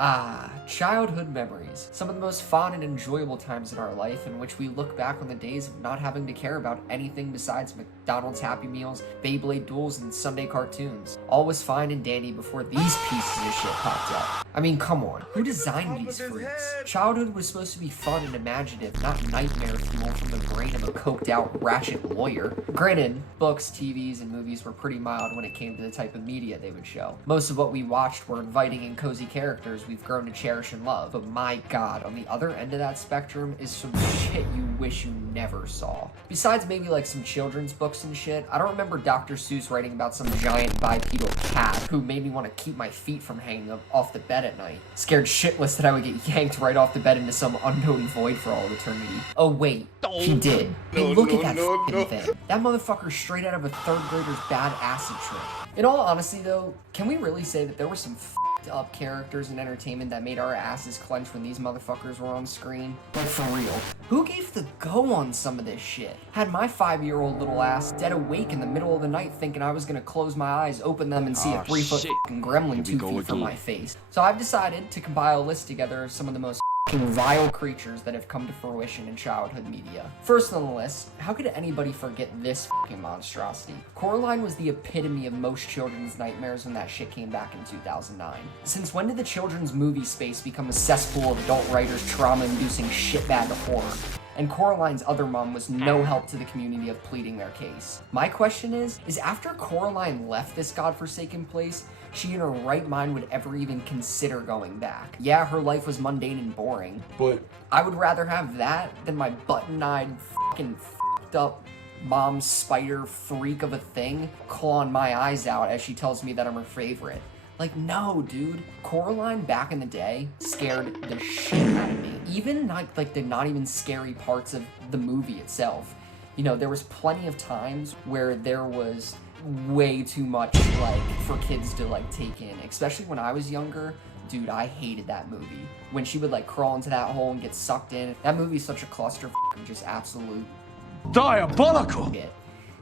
Ah, childhood memories. Some of the most fun and enjoyable times in our life in which we look back on the days of not having to care about anything besides McDonald's Happy Meals, Beyblade duels, and Sunday cartoons. All was fine and dandy before these pieces of shit popped up. I mean, come on. Who designed these freaks? Childhood was supposed to be fun and imaginative, not nightmare fuel from the brain of a coked-out ratchet lawyer. Granted, books, TVs, and movies were pretty mild when it came to the type of media they would show. Most of what we watched were inviting and cozy characters we've grown to cherish and love. But my god, on the other end of that spectrum is some shit you wish you never saw. Besides maybe like some children's books and shit, I don't remember Dr. Seuss writing about some giant bipedal cat who made me want to keep my feet from hanging up off the bed at night. Scared shitless that I would get yanked right off the bed into some unknown void for all of eternity. Oh wait, he did. Hey, look at that fucking thing. That motherfucker's straight out of a third grader's bad acid trip. In all honesty though, can we really say that there were some up characters in entertainment that made our asses clench when these motherfuckers were on screen? Like, for real. Who gave the go on some of this shit? Had my 5-year-old little ass dead awake in the middle of the night thinking I was gonna close my eyes, open them, and see a 3-foot fucking gremlin 2 feet from my face. So I've decided to compile a list together of some of the most vile creatures that have come to fruition in childhood media. First on the list, how could anybody forget this fucking monstrosity? Coraline was the epitome of most children's nightmares when that shit came back in 2009. Since when did the children's movie space become a cesspool of adult writers' trauma-inducing shitbag horror? And Coraline's other mom was no help to the community of pleading their case. My question is after Coraline left this godforsaken place, she in her right mind would ever even consider going back? Yeah, her life was mundane and boring, but I would rather have that than my button-eyed, fucking f***ed up mom spider freak of a thing clawing my eyes out as she tells me that I'm her favorite. Like, no, dude. Coraline back in the day scared the shit out of me. Even like the not even scary parts of the movie itself. You know, there was plenty of times where there was way too much, like, for kids to, like, take in. Especially when I was younger. Dude, I hated that movie. When she would, like, crawl into that hole and get sucked in. That movie's such a cluster, just absolute diabolical.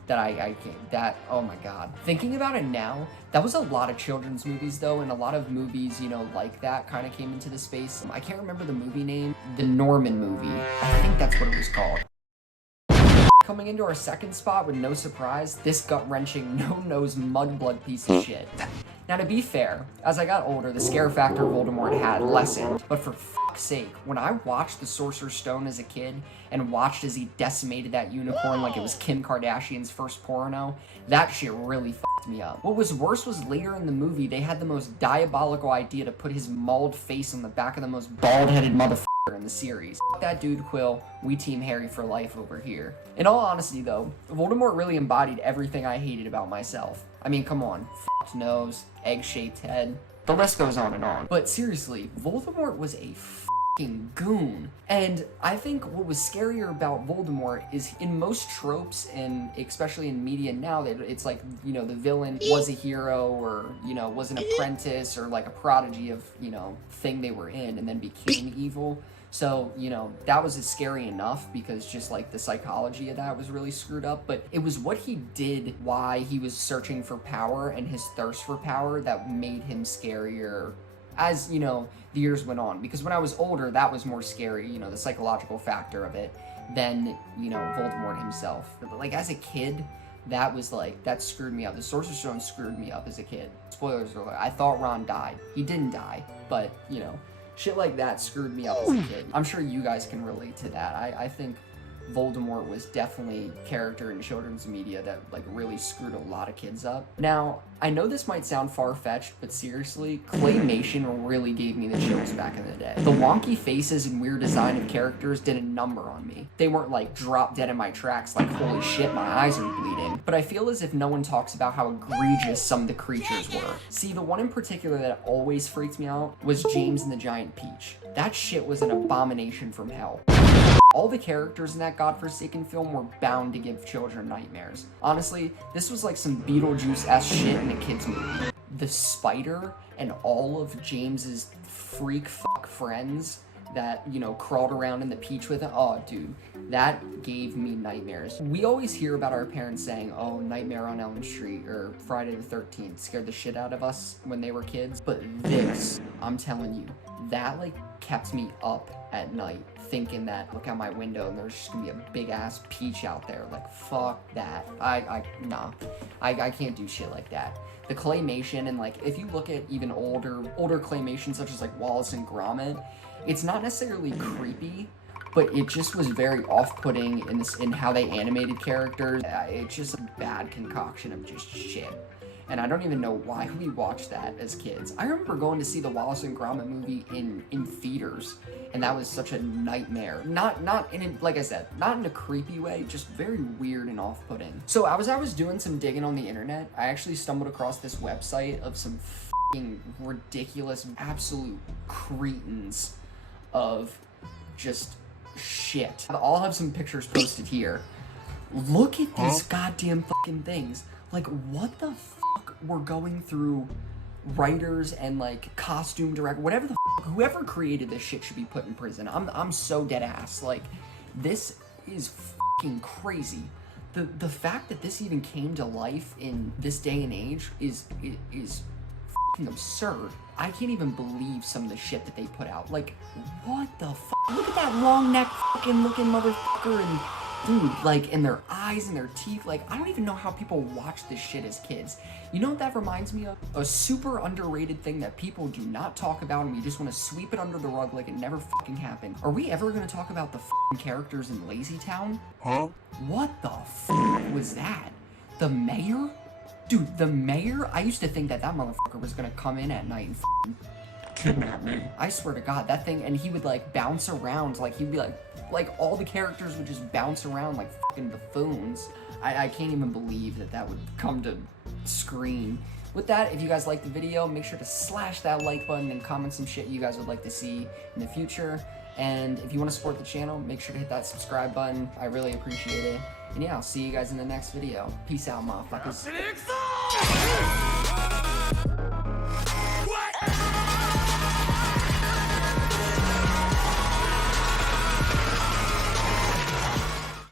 That I can't, that, oh my god. Thinking about it now, that was a lot of children's movies though, and a lot of movies, you know, like that kind of came into the space. I can't remember the movie name. The Norman movie. I think that's what it was called. Coming into our second spot with no surprise, this gut-wrenching, no-nose, mudblood piece of shit. Now to be fair, as I got older, the scare factor Voldemort had lessened, but for fuck's sake, when I watched The Sorcerer's Stone as a kid, and watched as he decimated that unicorn like it was Kim Kardashian's first porno, that shit really fucked me up. What was worse was later in the movie, they had the most diabolical idea to put his mauled face on the back of the most bald-headed motherfucker in the series. Fuck that dude Quill, we team Harry for life over here. In all honesty though, Voldemort really embodied everything I hated about myself. I mean, come on, fucked nose, egg-shaped head, the list goes on and on. But seriously, Voldemort was a fucking goon. And I think what was scarier about Voldemort is in most tropes, and especially in media now, that it's like, you know, the villain was a hero or, you know, was an apprentice or like a prodigy of, you know, thing they were in and then became evil. So, you know, that was scary enough because just like the psychology of that was really screwed up, but it was what he did, why he was searching for power and his thirst for power that made him scarier as, you know, the years went on. Because when I was older, that was more scary, you know, the psychological factor of it, than, you know, Voldemort himself. But like as a kid, that was like, that screwed me up. The Sorcerer's Stone screwed me up as a kid. Spoilers alert, I thought Ron died. He didn't die, but, you know, shit like that screwed me up as a kid. I'm sure you guys can relate to that. I think Voldemort was definitely a character in children's media that like really screwed a lot of kids up. Now, I know this might sound far-fetched, but seriously, claymation really gave me the chills back in the day. The wonky faces and weird design of characters did a number on me. They weren't like drop dead in my tracks like holy shit my eyes are bleeding, but I feel as if no one talks about how egregious some of the creatures were. See, the one in particular that always freaked me out was James and the Giant Peach. That shit was an abomination from hell. All the characters in that godforsaken film were bound to give children nightmares. Honestly, this was like some Beetlejuice-esque shit in a kid's movie. The spider and all of James's freak fuck friends that, you know, crawled around in the peach with it. Oh, dude, that gave me nightmares. We always hear about our parents saying, oh, Nightmare on Elm Street or Friday the 13th scared the shit out of us when they were kids. But this, I'm telling you, that like kept me up at night thinking that, look out my window and there's just gonna be a big ass peach out there. Like, fuck that. Nah, I can't do shit like that. The claymation, and like, if you look at even older claymation such as like Wallace and Gromit, it's not necessarily creepy, but it just was very off-putting in how they animated characters. It's just a bad concoction of just shit. And I don't even know why we watched that as kids. I remember going to see the Wallace and Gromit movie in theaters, and that was such a nightmare. Not in, like I said, not in a creepy way, just very weird and off-putting. So as I was doing some digging on the internet, I actually stumbled across this website of some fucking ridiculous, absolute cretins of just shit. I'll have some pictures posted here. Look at these goddamn fucking things. Like, what the fuck were going through writers and like costume director, whatever the fuck, whoever created this shit should be put in prison. I'm so dead ass. Like, this is fucking crazy. The fact that this even came to life in this day and age is fucking absurd. I can't even believe some of the shit that they put out. Like, what the fuck? Look at that long neck fucking looking motherfucker, and dude, like, in their eyes and their teeth. Like, I don't even know how people watch this shit as kids. You know what that reminds me of? A super underrated thing that people do not talk about, and we just want to sweep it under the rug like it never fucking happened. Are we ever gonna talk about the fucking characters in Lazy Town? Huh? What the fuck was that? The mayor? Dude, the mayor? I used to think that motherfucker was gonna come in at night and fucking kidnap me. I swear to God, that thing, and he would like bounce around, like he'd be like all the characters would just bounce around like fucking buffoons. I can't even believe that would come to screen. With that, if you guys liked the video, make sure to slash that like button and comment some shit you guys would like to see in the future. And if you want to support the channel, make sure to hit that subscribe button. I really appreciate it. And yeah, I'll see you guys in the next video. Peace out, motherfuckers.